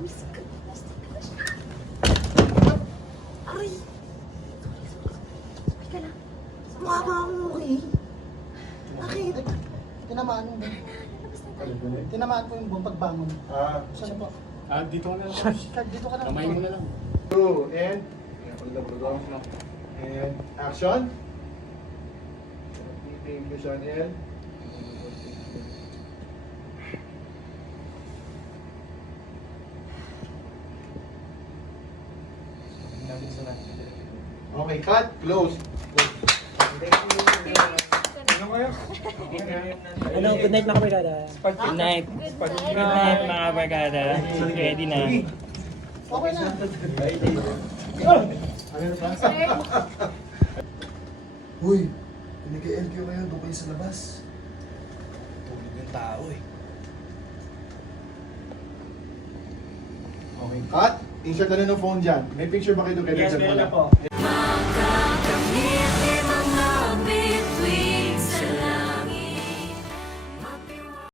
Aray! Ay ka lang. Mukha ba akong okay? Bakit? Tinamaan mo. Tinamaan ko yung buong pagbangon. Saan po? Dito ka na lang. Dito ka na. Kamay mo na lang. Two, and action. Thank you, Sean L. Okay, cut. Close. Ano, good night mga barkada. Good night. Good night mga barkada. Ready na. Okay na. Uy, pinag-LQ kayo, doon kayo sa labas. Tulog yung tao eh. Okay, cut. Insert na rin ng phone dyan. May picture ba kayo together? Yes, meron na po.